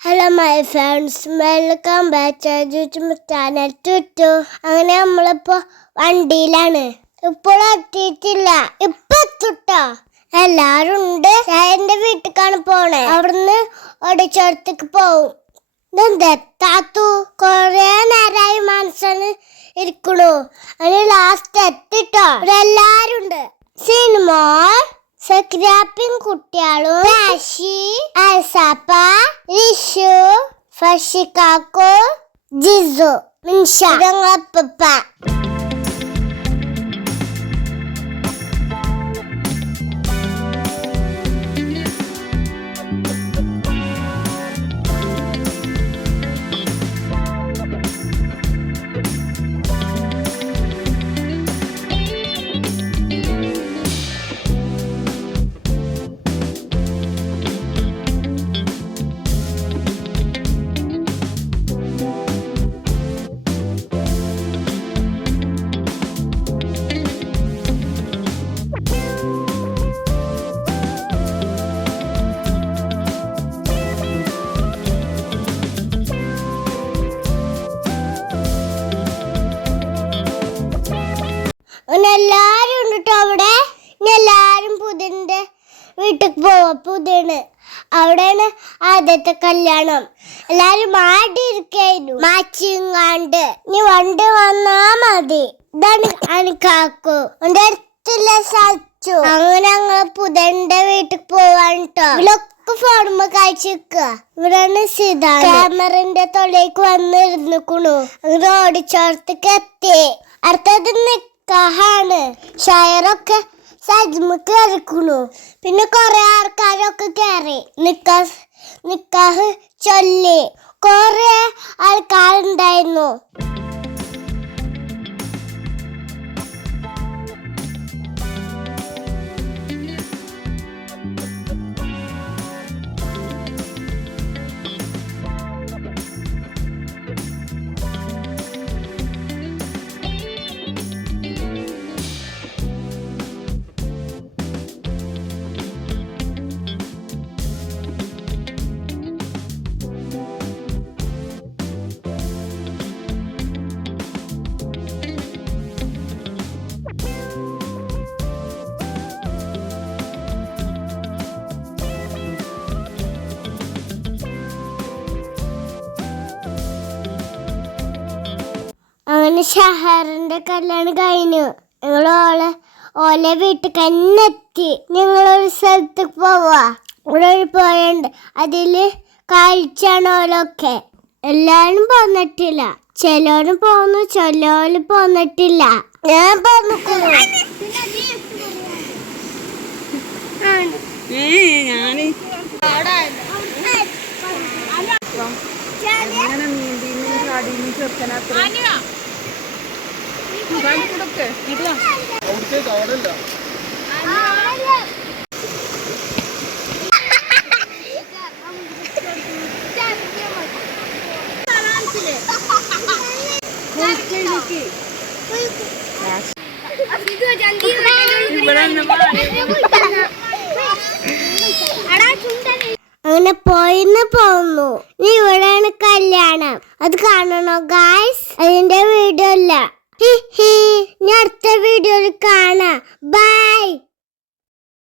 Hello my friends, welcome back to YouTube channel Tutu. അങ്ങനെ നമ്മളിപ്പോ വണ്ടിയിലാണ്. ഇപ്പോൾ എത്തിയിട്ടില്ല. ഇപ്പൊ എത്തുട്ടോ. എല്ലാരും ഉണ്ട്. എന്റെ വീട്ടിലേക്കാണ് പോണേ. അവിടുന്ന് ഒടിച്ചോടത്തേക്ക് പോവും. ഇതെന്താത്തു കൊറേ നേരമായി മനസ്സിന് ഇരിക്കണു. അതിന് ലാസ്റ്റ് എത്തിട്ടോ. ഇവിടെ എല്ലാരും ഉണ്ട്. സിനിമ സക്രാപ്പിങ് കുട്ടികളും രാശി അൽസാപ്പ റിഷു ഫഷിക്കാക്കു ജിസു മിൻഷ രംഗപ്പപ്പ എല്ലാരും ഉണ്ട് അവിടെ. എല്ലാരും പുതിന്റെ വീട്ടിൽ പോവാ. പുതിയാണ് അവിടെയാണ് ആദ്യത്തെ കല്യാണം. എല്ലാരും മാടിയിരിക്കായിരുന്നു മാച്ചിങ്ങാണ്ട്. ഇനി വണ്ടി വന്നാ മതി. ഇതാണ് അനിക്കാക്കു എന്റെ അടുത്തുള്ള സച്ചു. അങ്ങനെ ഞങ്ങള് പുതിന്റെ വീട്ടിൽ പോവാണ് കേട്ടോ. ഇവരൊക്കെ ഫോണുമ്പോ കഴിച്ചിരിക്കുക. ഇവരാണ് സിതാ ക്യാമറന്റെ തൊള്ളിലേക്ക് വന്നിരുന്നിക്കണു. അങ്ങനെ ഓടിച്ചോടത്തേക്ക് എത്തി. അടുത്തത് നിക്കാഹാണ്. ഷയറൊക്കെ സജ്മക്ക് കയറിക്കണു. പിന്നെ കൊറേ ആൾക്കാരൊക്കെ കയറി നിക്കാഹ് ചൊല്ലി. കൊറേ ആൾക്കാരുണ്ടായിരുന്നു. അങ്ങനെ ഷഹറിന്റെ കല്യാണം കഴിഞ്ഞു. ഞങ്ങൾ ഓലെ വീട്ടിൽ തന്നെ എത്തി. ഞങ്ങളൊരു സ്ഥലത്തേക്ക് പോവാ. ഇവിടെ ഒരു പോയുണ്ട്. അതില് കാഴ്ചയാണ് ഓലൊക്കെ. എല്ലാരും പോന്നിട്ടില്ല. ചിലവരും പോന്നു, ചിലവര് പോന്നിട്ടില്ല. ഞാൻ പോന്നിക്കുന്നു. ചെറുക്കനാ